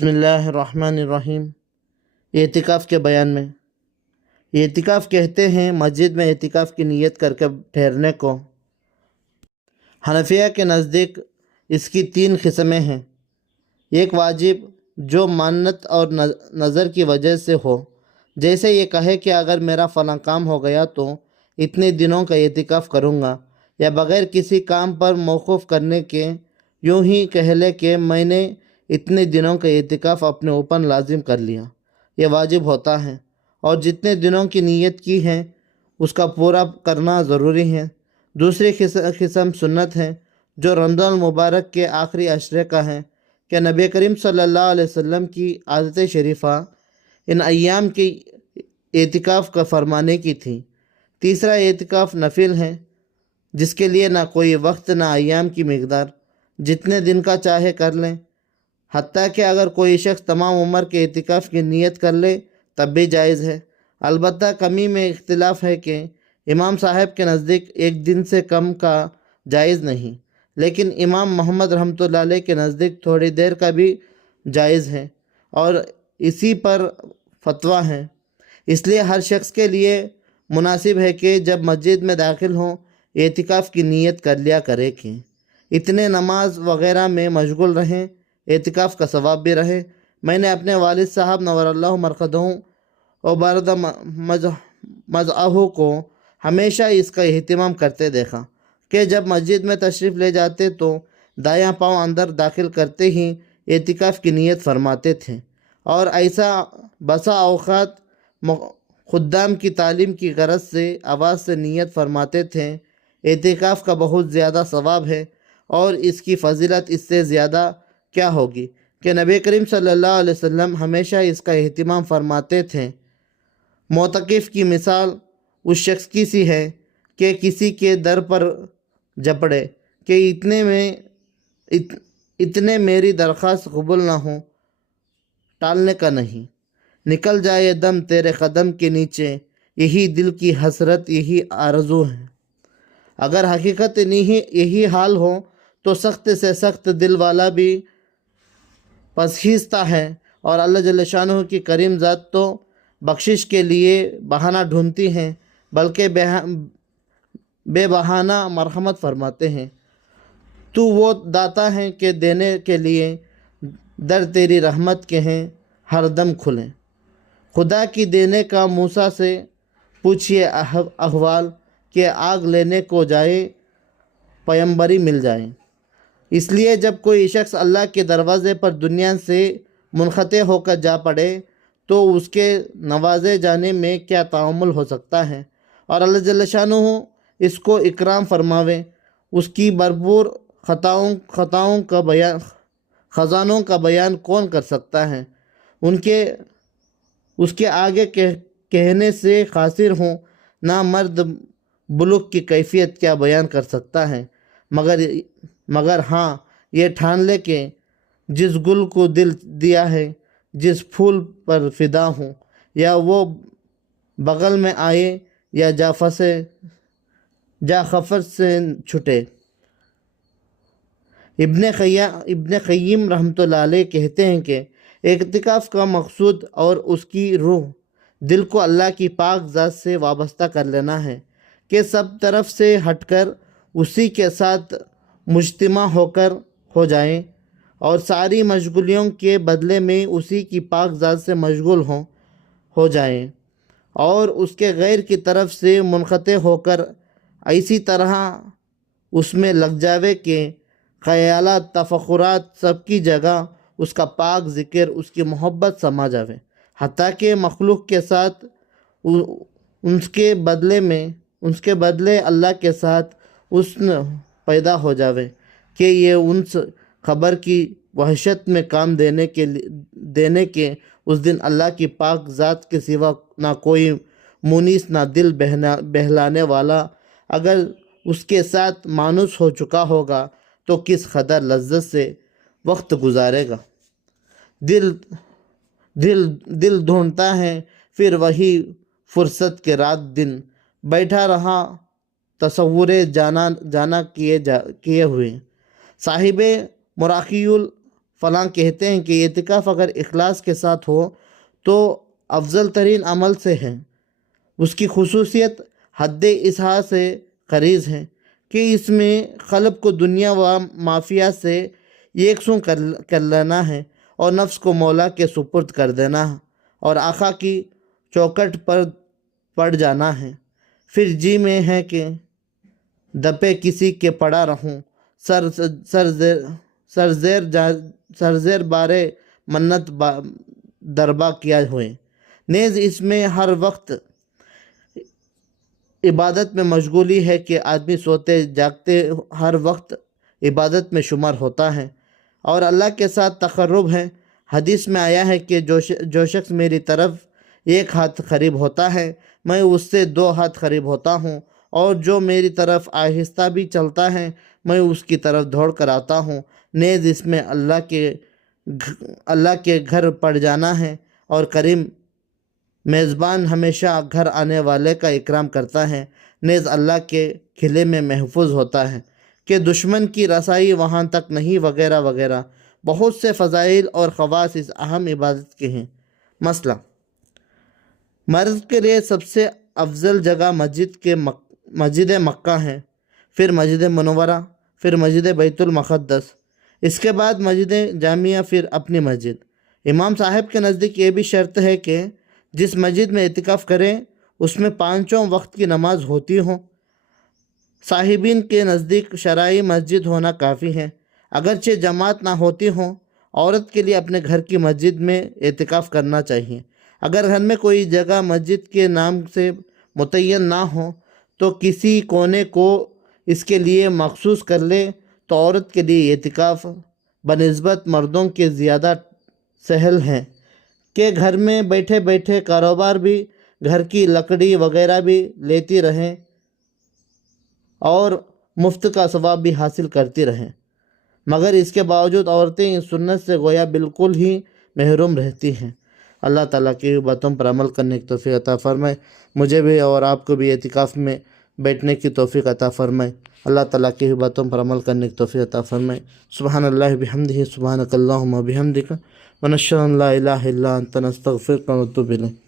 بسم اللہ الرحمن الرحیم۔ اعتکاف کے بیان میں اعتکاف کہتے ہیں مسجد میں اعتکاف کی نیت کر کے ٹھہرنے کو۔ حنفیہ کے نزدیک اس کی 3 قسمیں ہیں۔ ایک واجب جو مانت اور نظر کی وجہ سے ہو، جیسے یہ کہے کہ اگر میرا فلاں کام ہو گیا تو اتنے دنوں کا اعتکاف کروں گا، یا بغیر کسی کام پر موقوف کرنے کے یوں ہی کہہ لے کہ میں نے اتنے دنوں کا اعتکاف اپنے اوپر لازم کر لیا، یہ واجب ہوتا ہے، اور جتنے دنوں کی نیت کی ہے اس کا پورا کرنا ضروری ہے۔ دوسری قسم سنت ہے جو رمضان المبارک کے آخری عشرے کا ہے کہ نبی کریم صلی اللہ علیہ وسلم کی عادت شریفہ ان ایام کی اعتکاف کا فرمانے کی تھی۔ تیسرا اعتکاف نفل ہے، جس کے لیے نہ کوئی وقت نہ ایام کی مقدار، جتنے دن کا چاہے کر لیں، حتیٰ کہ اگر کوئی شخص تمام عمر کے اعتکاف کی نیت کر لے تب بھی جائز ہے۔ البتہ کمی میں اختلاف ہے کہ امام صاحب کے نزدیک 1 دن سے کم کا جائز نہیں، لیکن امام محمد رحمۃ اللہ علیہ کے نزدیک تھوڑی دیر کا بھی جائز ہے، اور اسی پر فتویٰ ہے۔ اس لیے ہر شخص کے لیے مناسب ہے کہ جب مسجد میں داخل ہوں اعتکاف کی نیت کر لیا کرے کہ اتنے نماز وغیرہ میں مشغول رہیں، اعتکاف کا ثواب بھی رہے۔ میں نے اپنے والد صاحب نور اللہ مرقدہ و بارد مضعہ کو ہمیشہ اس کا اہتمام کرتے دیکھا کہ جب مسجد میں تشریف لے جاتے تو دایاں پاؤں اندر داخل کرتے ہی اعتکاف کی نیت فرماتے تھے، اور ایسا بسا اوقات خدام کی تعلیم کی غرض سے آواز سے نیت فرماتے تھے۔ اعتکاف کا بہت زیادہ ثواب ہے، اور اس کی فضیلت اس سے زیادہ کیا ہوگی کہ نبی کریم صلی اللہ علیہ وسلم ہمیشہ اس کا اہتمام فرماتے تھے۔ معتکف کی مثال اس شخص کی سی ہے کہ کسی کے در پر جپڑے کہ اتنے میری درخواست قبول نہ ہو، ٹالنے کا نہیں، نکل جائے دم تیرے قدم کے نیچے، یہی دل کی حسرت یہی آرزو ہے۔ اگر حقیقت یہی حال ہو تو سخت سے سخت دل والا بھی پسہیزتا ہے، اور اللہ جل شانہ کی کریم ذات تو بخشش کے لیے بہانہ ڈھونڈتی ہیں، بلکہ بے بہانہ مرحمت فرماتے ہیں۔ تو وہ داتا ہے کہ دینے کے لیے در تیری رحمت کے ہیں ہر دم کھلیں۔ خدا کی دینے کا موسیٰ سے پوچھئے احوال کہ آگ لینے کو جائے پیمبری مل جائے۔ اس لیے جب کوئی شخص اللہ کے دروازے پر دنیا سے منقطع ہو کر جا پڑے تو اس کے نوازے جانے میں کیا تعامل ہو سکتا ہے، اور اللہ جل شانہ اس کو اکرام فرماوے، اس کی بھرپور خزانوں کا بیان کون کر سکتا ہے؟ اس کے آگے کہنے سے قاصر ہوں، نہ مرد بلوغ کی کیفیت کیا بیان کر سکتا ہے، مگر ہاں یہ ٹھان لے کہ جس گل کو دل دیا ہے، جس پھول پر فدا ہوں، یا وہ بغل میں آئے یا جا خفر سے چھٹے۔ ابن قیم رحمۃ اللہ علیہ کہتے ہیں کہ اعتکاف کا مقصود اور اس کی روح دل کو اللہ کی پاک ذات سے وابستہ کر لینا ہے کہ سب طرف سے ہٹ کر اسی کے ساتھ مجتمع ہو جائیں، اور ساری مشغولیوں کے بدلے میں اسی کی پاک ذات سے مشغول ہو جائیں، اور اس کے غیر کی طرف سے منقطع ہو کر ایسی طرح اس میں لگ جاوے کہ خیالات تفکرات سب کی جگہ اس کا پاک ذکر، اس کی محبت سما جاوے، حتیٰ کہ مخلوق کے ساتھ اس کے بدلے اللہ کے ساتھ حسن پیدا ہو جاوے کہ یہ انس خبر کی وحشت میں کام دینے کے اس دن اللہ کی پاک ذات کے سوا نہ کوئی مونس نہ دل بہلانے والا اگر اس کے ساتھ مانوس ہو چکا ہوگا تو کس قدر لذت سے وقت گزارے گا۔ دل ڈھونڈتا ہے پھر وہی فرصت کے رات دن، بیٹھا رہا تصور جانا کیے ہوئے۔ صاحب مراقی فلاں کہتے ہیں کہ اعتکاف اگر اخلاص کے ساتھ ہو تو افضل ترین عمل سے ہے۔ اس کی خصوصیت حد اظہار سے خریز ہے کہ اس میں قلب کو دنیا و مافیا سے یکسوں کر لینا ہے اور نفس کو مولا کے سپرد کر دینا ہے اور آقا کی چوکٹ پر پڑ جانا ہے۔ پھر جی میں ہے کہ دپے کسی کے پڑا رہوں، سرزیر بارے منت دربا کیا ہوئے۔ نیز اس میں ہر وقت عبادت میں مشغولی ہے کہ آدمی سوتے جاگتے ہر وقت عبادت میں شمار ہوتا ہے اور اللہ کے ساتھ تقرب ہے۔ حدیث میں آیا ہے کہ جو شخص میری طرف 1 ہاتھ قریب ہوتا ہے میں اس سے 2 ہاتھ قریب ہوتا ہوں، اور جو میری طرف آہستہ بھی چلتا ہے میں اس کی طرف دوڑ کر آتا ہوں۔ نیز اس میں اللہ کے گھر پڑ جانا ہے اور کریم میزبان ہمیشہ گھر آنے والے کا اکرام کرتا ہے۔ نیز اللہ کے قلعے میں محفوظ ہوتا ہے کہ دشمن کی رسائی وہاں تک نہیں وغیرہ وغیرہ۔ بہت سے فضائل اور خواص اس اہم عبادت کے ہیں۔ مسئلہ: مرد کے لیے سب سے افضل جگہ مسجد مکہ ہے، پھر مسجد منورہ، پھر مسجد بیت المقدس، اس کے بعد مسجد جامعہ، پھر اپنی مسجد۔ امام صاحب کے نزدیک یہ بھی شرط ہے کہ جس مسجد میں اعتکاف کریں اس میں 5 وقت کی نماز ہوتی ہو۔ صاحبین کے نزدیک شرعی مسجد ہونا کافی ہے، اگرچہ جماعت نہ ہوتی ہو۔ عورت کے لیے اپنے گھر کی مسجد میں اعتکاف کرنا چاہیے۔ اگر گھر میں کوئی جگہ مسجد کے نام سے متعین نہ ہو تو کسی کونے کو اس کے لیے مخصوص کر لے تو عورت کے لیے اعتکاف بنسبت مردوں کے زیادہ سہل ہے کہ گھر میں بیٹھے بیٹھے کاروبار بھی، گھر کی لکڑی وغیرہ بھی لیتی رہیں اور مفت کا ثواب بھی حاصل کرتی رہیں، مگر اس کے باوجود عورتیں اس سنت سے گویا بالکل ہی محروم رہتی ہیں۔ اللہ تعالیٰ کی باتوں پر عمل کرنے کی توفیق عطا فرمائے۔ مجھے بھی اور آپ کو بھی اعتکاف میں بیٹھنے کی توفیق عطا فرمائے۔ اللہ تعالیٰ کی باتوں پر عمل کرنے کی توفیق عطا فرمائے۔ سبحان اللہ بحمدہ، سبحانک اللہم وبحمدک، ونشہد ان لا الہ الا انت، نستغفرک ونتوب الیک۔